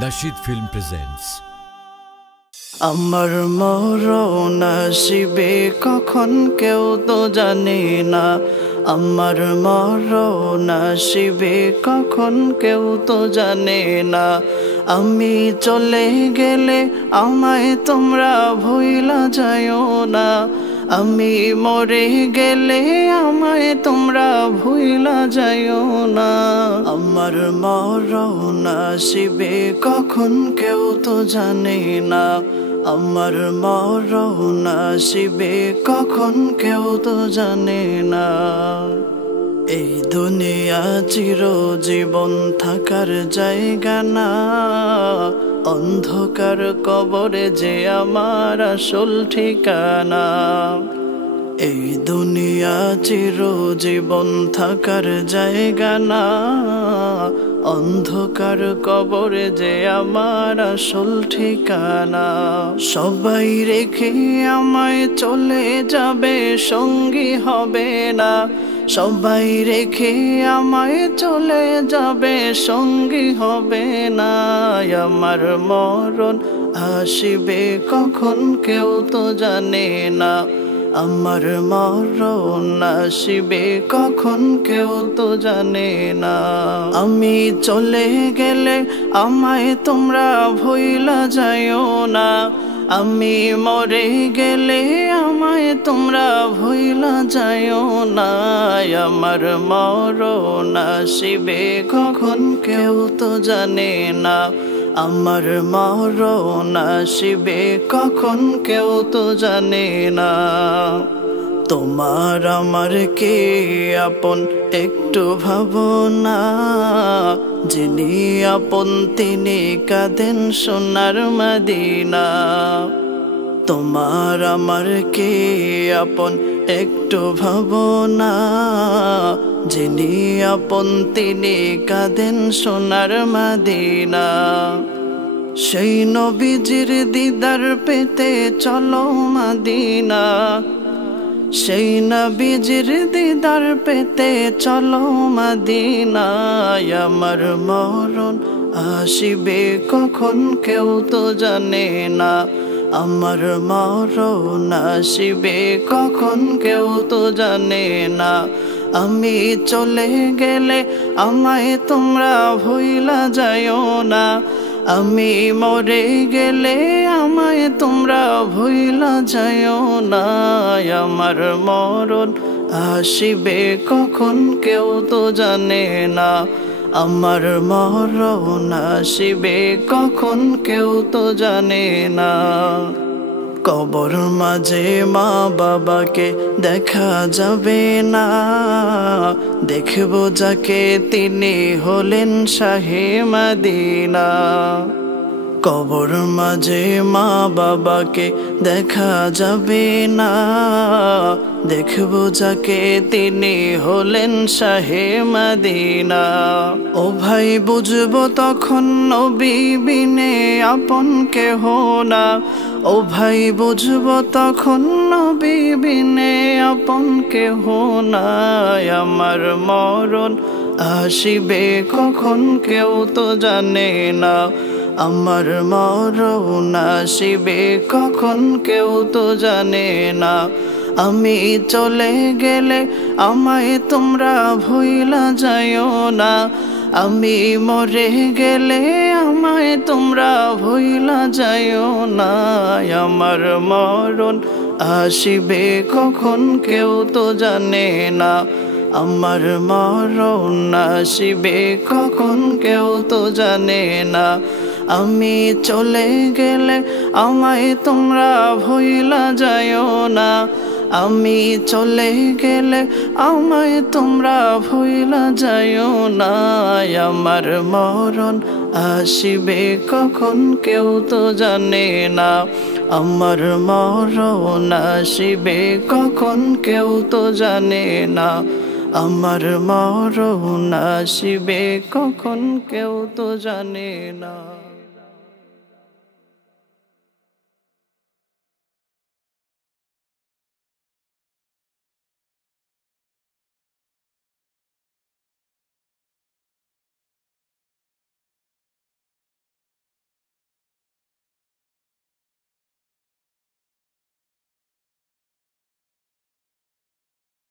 Nasheed Film presents আমার মরণ আসিবে কখন কেউ তো জানে না। আমার মরণ আসিবে কখন কেউ তো জানে না। আমি চলে গেলে আমায় তোমরা ভুইলা যাইও না। আমি মরে গেলে আমায় তোমরা ভুইলা যাইও না। আমার মরণ আসিবে কখন কেউ তো জানে না। আমার মরণ আসিবে কখন কেউ তো জানে না। এই দুনিয়া চিরজীবন থাকার জায়গা না। অন্ধকার কবরে যে আমার আসল ঠিকানা। এই দুনিয়া চিরজীবন থাকার জায়গা না। অন্ধকার কবরে যে আমার আসল ঠিকানা। সবাই রেখে আমায় চলে যাবে, সঙ্গী হবে না। সবাই রেখে আমায় চলে যাবে, সঙ্গী হবে না। আমার মরণ আসিবে কখন কেউ তো জানে না। আমার মরণ আসিবে কখন কেউ তো জানে না। আমি চলে গেলে আমায় তোমরা ভুইলা যাইও না। আমি মরে গেলে আমায় তোমরা ভুইলা যাইও না। আমার মরণ আসিবে কখন কেউ তো জানে না। আমার মরণ আসিবে কখন কেউ তো জানে না। তোমার আমার কে আপন একটু ভাবনা। যিনি আপন তিনি কাঁদেন সোনার মদিনা। তোমার আমার কে আপন একটু ভাবনা। যিনি আপন তিনি কাঁদেন সোনার মদিনা। সেই নবীজির দিদার পেতে চলো মদিনা। সেই নবীজির দিদার পেতে চলো মদিনা। আমার মরণ আসিবে কখন কেউ তো জানে না। আমার মরণ আসিবে কখন কেউ তো জানে না। আমি চলে গেলে আমায় তোমরা ভুইলা যাইও না। আমি মরে গেলে আমায় তোমরা ভুইলা যাইও না। আমার মরণ আসিবে কখন কেউ তো জানে না। আমার মরণ আসিবে কখন কেউ তো জানে না। কবর মাঝে মা বাবাকে দেখা যাবে না। দেখব যাকে তিনি হলেন শাহে মদিনা। কবর মাঝে মা বাবাকে দেখা যাবে না। দেখব যাকে তিনি হলেন শাহে মদিনা। ও ভাই বুঝবো তখন নবী বিনে আপন কেহ না। ও ভাই বুঝবো তখন নবী বিনে আপন কেহ না। আমার মরণ আসিবে কখন কেউ তো জানে না। আমার মরণ আসিবে কখন কেউ তো জানে না। আমি চলে গেলে আমায় তোমরা ভুইলা যাইও না। আমি মরে গেলে আমায় তোমরা ভুইলা যাইও না। আমার মরণ আসিবে কখন কেউ তো জানে না। আমার মরণ আসিবে কখন কেউ তো জানে না। আমি চলে গেলে আমায় তোমরা ভুইলা যাইও না। আমি চলে গেলে আমায় তোমরা ভুইলা যাইও না। আমার মরণ আসিবে কখন কেউ তো জানে না। আমার মরণ আসিবে কখন কেউ তো জানে না। আমার মরণ আসিবে কখন কেউ তো জানে না।